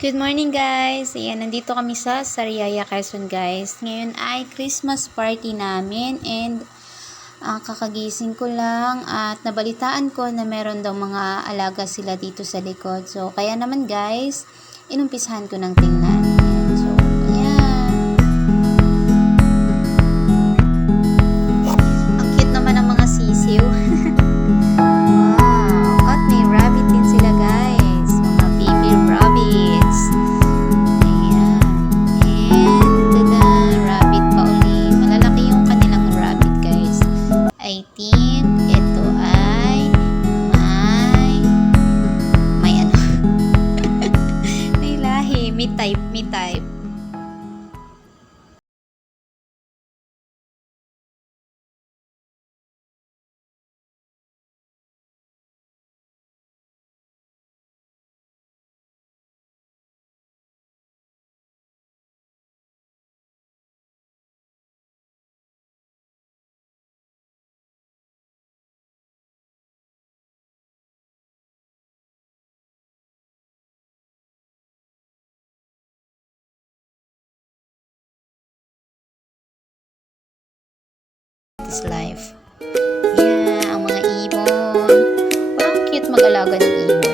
Good morning guys! Ayan, nandito kami sa Sariaya, Quezon guys. Ngayon ay Christmas party namin and ah, kakagising ko lang at nabalitaan ko na meron daw mga alaga sila dito sa likod. So, kaya naman guys, inumpisahan ko ng tingnan. pantai This life. Yeah, ang mga ibon. Parang cute mag-alaga ng ibon.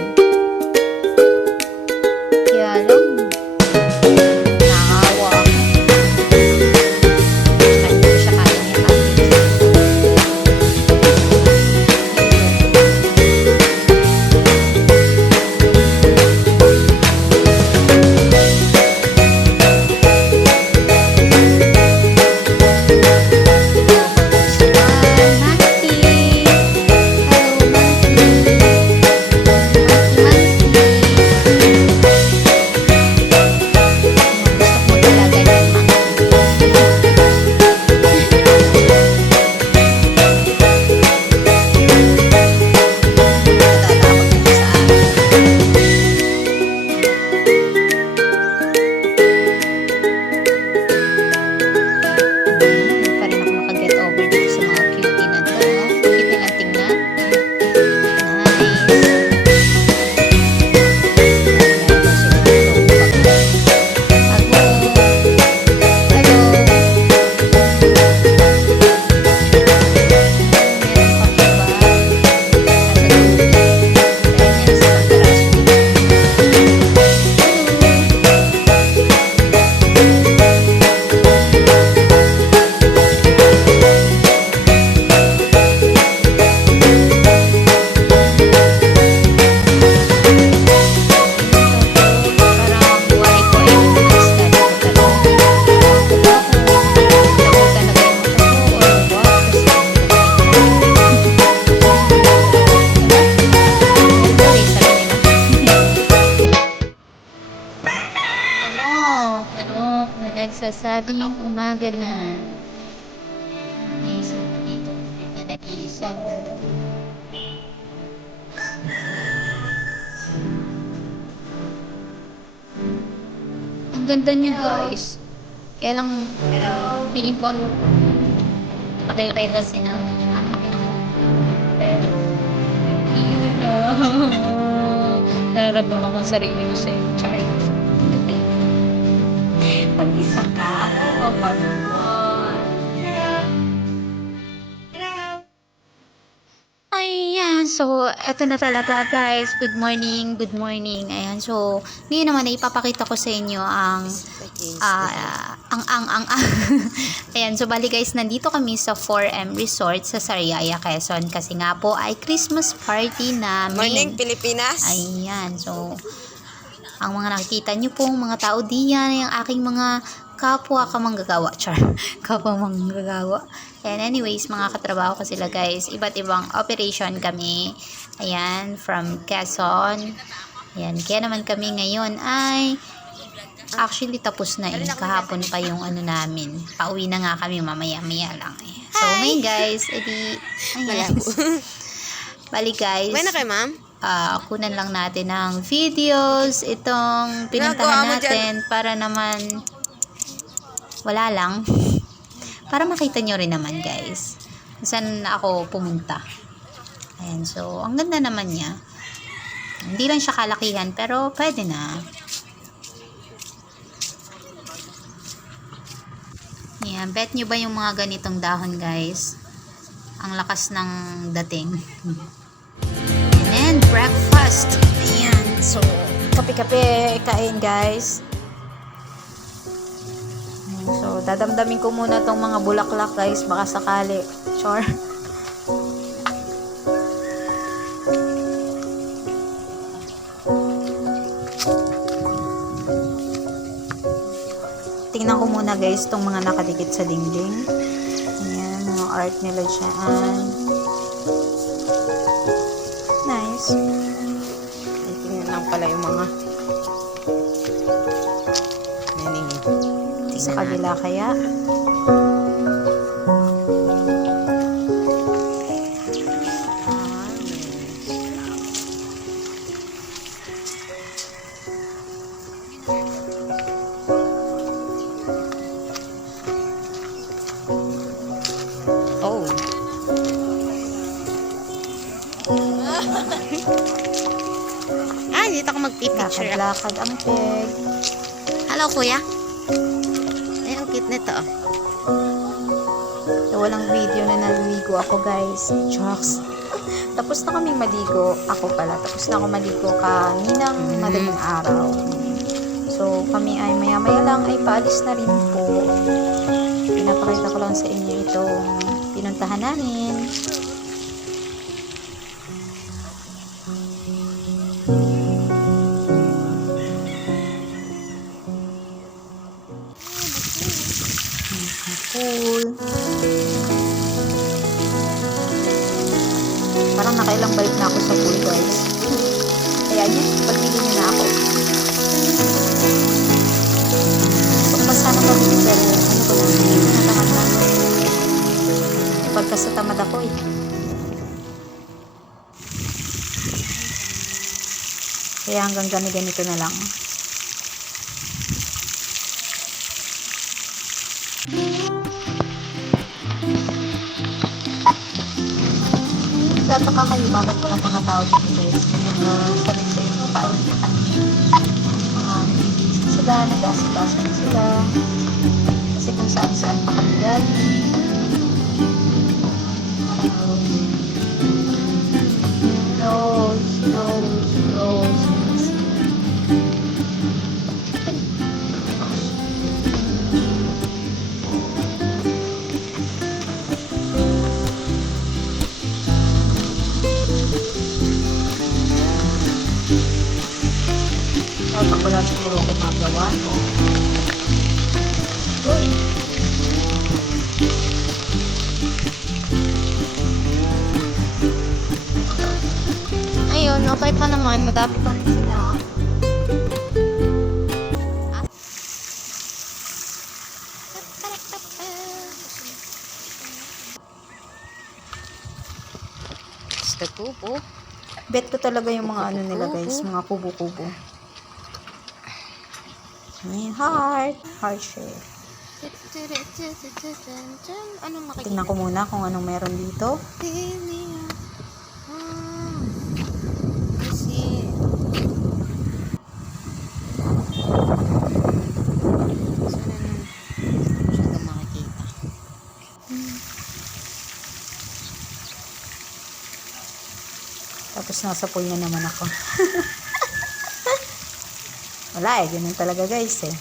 Nagsasabing umaga na. Na. Ang ganda niya guys. Kaya lang, feeling ko, patay kayo kasi na. Nararamdaman ko ang sarili ko sa iyo. Tsaka Ayan, so, eto na talaga guys. Good morning, good morning. Ayan, so, ngayon naman ay ipapakita ko sa inyo ang ah, ang ang ang ang. Ayan, so bali guys, nandito kami sa 4M Resort sa Sariaya, Quezon kasi nga po ay Christmas party namin. Morning, Pilipinas. Ayan, so ang mga nakikita nyo pong mga tao diyan, yung aking mga kapwa kamanggagawa. Char, kapwa manggagawa. And anyways, mga katrabaho ko sila guys. Iba't ibang operation kami. Ayan, from Quezon. Ayan, kaya naman kami ngayon ay actually tapos na eh. Kahapon pa yung ano namin. Pauwi na nga kami mamaya-maya lang eh. So, ngayon guys, edi, ayan. Bali guys, May na kayo, ma'am? ah kunan lang natin ng videos itong pinuntahan natin para naman wala lang. Para makita nyo rin naman guys. Saan ako pumunta. Ayan, so, ang ganda naman niya. Hindi lang siya kalakihan, pero pwede na. Ayan, bet nyo ba yung mga ganitong dahon guys? Ang lakas ng dating. And breakfast. Ayan, so, kape-kape kain guys. So, dadamdamin ko muna tong mga bulaklak guys, baka sakali. Sure. Tingnan ko muna guys tong mga nakadikit sa dingding. Ayan, mga art nila dyan. Nice. Tingnan lang pala yung mga sa kabila kaya. Oh. Ah, dito ako magpipicture. Lakad-lakad ang peg. Hello, kuya. Nito. So, walang video na naliligo ako guys. Jokes. Tapos na kaming maligo. Ako pala. Tapos na ako maligo kaninang madaling araw. So, kami ay maya-maya lang ay paalis na rin po. Pinapakita ko lang sa inyo itong pinuntahan namin. Kaya yun, pagpili niyo na ako. Pagpasa na kami, pero ano ko na, natamad na. Pagka sa tamad ako eh. Kaya hanggang gani-ganito na lang. Tataka kayo bakit walang mga tao dito guys. Mga sabi sa inyo, paano na kami. Mga nabibisi sila, nag-asikaso na sila. Kasi kung saan saan pa kami galing. Madami pa rin sila. Basta tubo. Bet ko talaga yung mga ano nila guys, mga kubo-kubo. May heart. Heart shape. Tingnan ko muna kung anong meron dito. Ah, kasi sana nun masyadong makikita. Tapos nasa pool na naman ako. Wala eh, ganun talaga guys eh.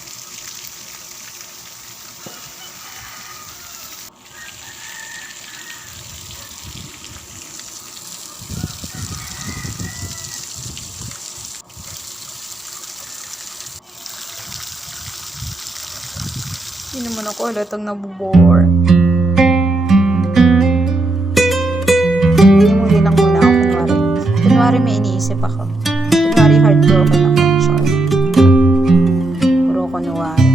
Hindi naman ako halatang nabubore. May iniisip ako. Kunwari heartbroken ako. Sure. Puro kunwari.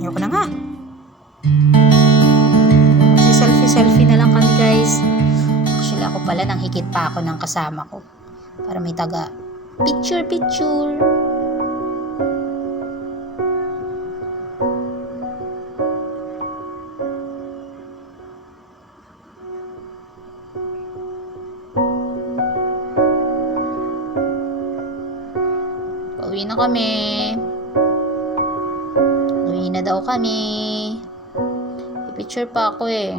Ayoko na nga. Magsi-selfie-selfie na lang kami guys. Actually ako pala nang higit pa ako ng kasama ko. Para may taga picture-picture. Pauwi kami. Uwi na daw kami. Picture pa ako eh.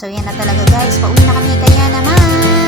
So, yan na talaga guys. Pauwi na kami. Kaya naman.